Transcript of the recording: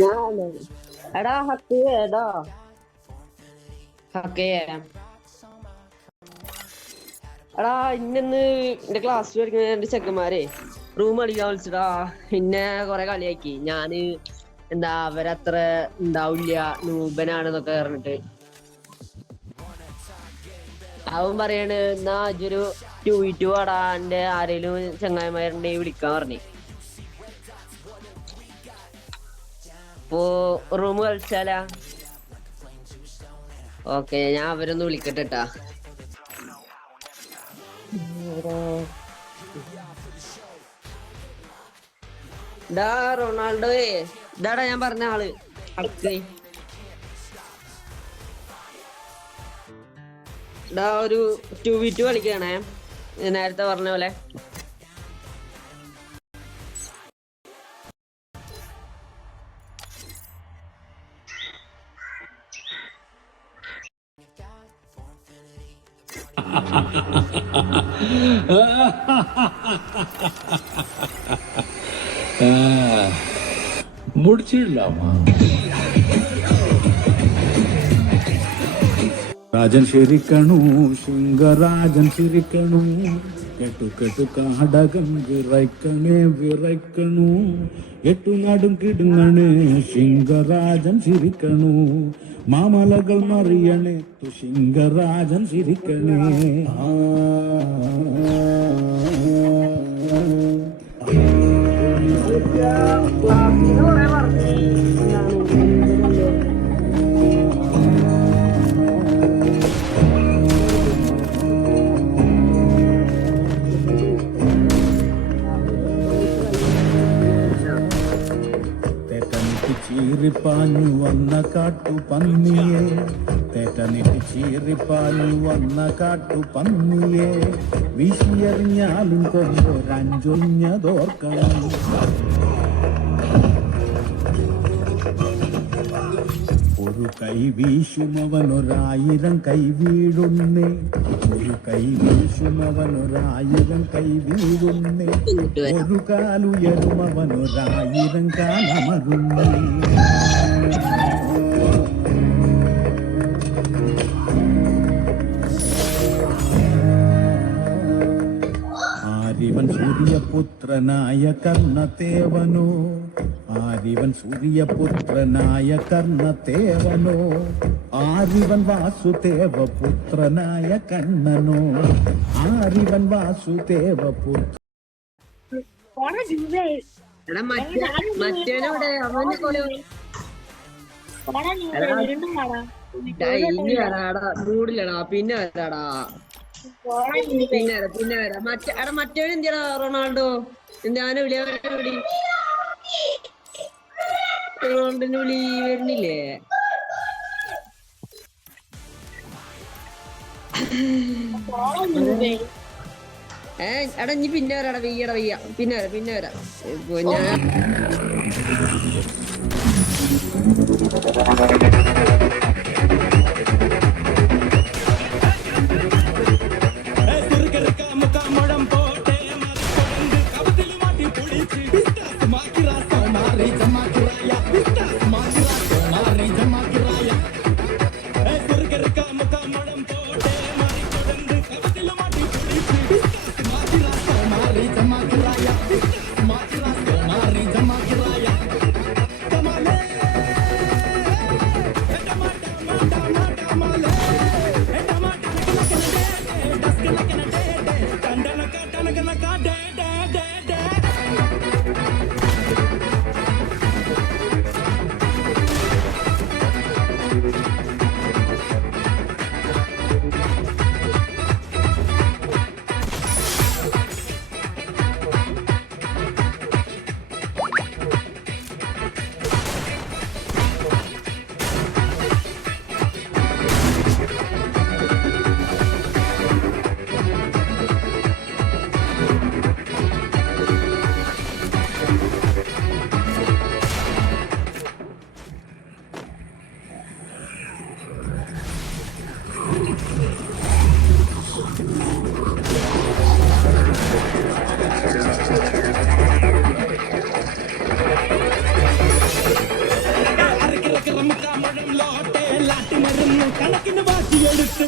ഞാന് എടാ ഹക്ക് എടാ ഹക്കേ എടാ ഇന്ന് എന്റെ ക്ലാസ്സിൽ പഠിക്കുന്ന രണ്ട് ചെക്കന്മാരെ റൂം കളിക്കാൻ വിളിച്ചടാ. പിന്നെ കൊറേ കളിയാക്കി. ഞാന് എന്താ അവരത്ര ഉണ്ടാവില്ല, നൂപനാണെന്നൊക്കെ പറഞ്ഞിട്ട്. അവൻ പറയാണ് എന്നാ ഇജ്ജൊരു 2v2 ആടാ, എന്റെ ആരേലും ചങ്ങായിമാരുണ്ടെങ്കിൽ വിളിക്കാൻ പറഞ്ഞു. അപ്പൊ റൂം കളിച്ചാലാ? ഓക്കെ, ഞാൻ അവരൊന്ന് വിളിക്കട്ടെട്ടാ. ഡാ റൊണാൾഡോയെ, ഇതാടാ ഞാൻ പറഞ്ഞ ആള്. അടുത്ത് ഡാ ഒരു 2v2 കളിക്കണേ, നേരത്തെ പറഞ്ഞ പോലെ. முடிச்சிடலாமா? രാജൻ ചിരിക്കണു, ശൃംഗരാജൻ ചിരിക്കണു, കെട്ടു കെട്ടു കാടകം വിറയ്ക്കണേ വിറയ്ക്കണു, എട്ടുനാടും കിടുങ്ങണേ ശൃംഗരാജൻ ചിരിക്കണു, മാമലകൾ മറിയണേ ശൃംഗരാജൻ ചിരിക്കണേ. ചീറിപ്പാഞ്ഞു വന്ന കാട്ടു പന്നിയെ, തേറ്റനിട്ട് ചീറിപ്പാഞ്ഞു വന്ന കാട്ടു പന്നിയെ, വീശിയെറിഞ്ഞാലും കൊണ്ടൊരഞ്ചൊഞ്ഞതോർക്കണം. ഒരു കൈ വീശുമവനൊരായിരം കൈ വീഴുന്നേ, ഒരു കൈ വീശുമവനൊരായിരം കൈ വീഴുന്നേ, ഒരു കാലുയരുമവനൊരായിരം കാലമരുന്നേ. ആരിവൻ സൂര്യപുത്രനായ കർണത്തേവനോ, ആരിവൻ സൂര്യപുത്രനായ കർണത്തേവനോ, ആരിവൻ വാസുദേവപുത്രനായ കണ്ണനോ, ആരിവൻ വാസുദേവപുത്ര. മറ്റേനോടെ അവന്റെ മൂടില്ലടാ. പിന്നെ വരാടാ, പിന്നെ വരാം. മറ്റവൻ എന്തിയാ റൊണാൾഡോ? ഞാന് വിളി റൊണാൾഡോന്റെ വിളി വരുന്നില്ലേ? എടാ ഇനി പിന്നെ വരാടാ, വെയ്യടാ വെയ്യ, പിന്നെ വരാം. ഞാൻ കണക്കിന് ബാക്കിയെടുത്ത്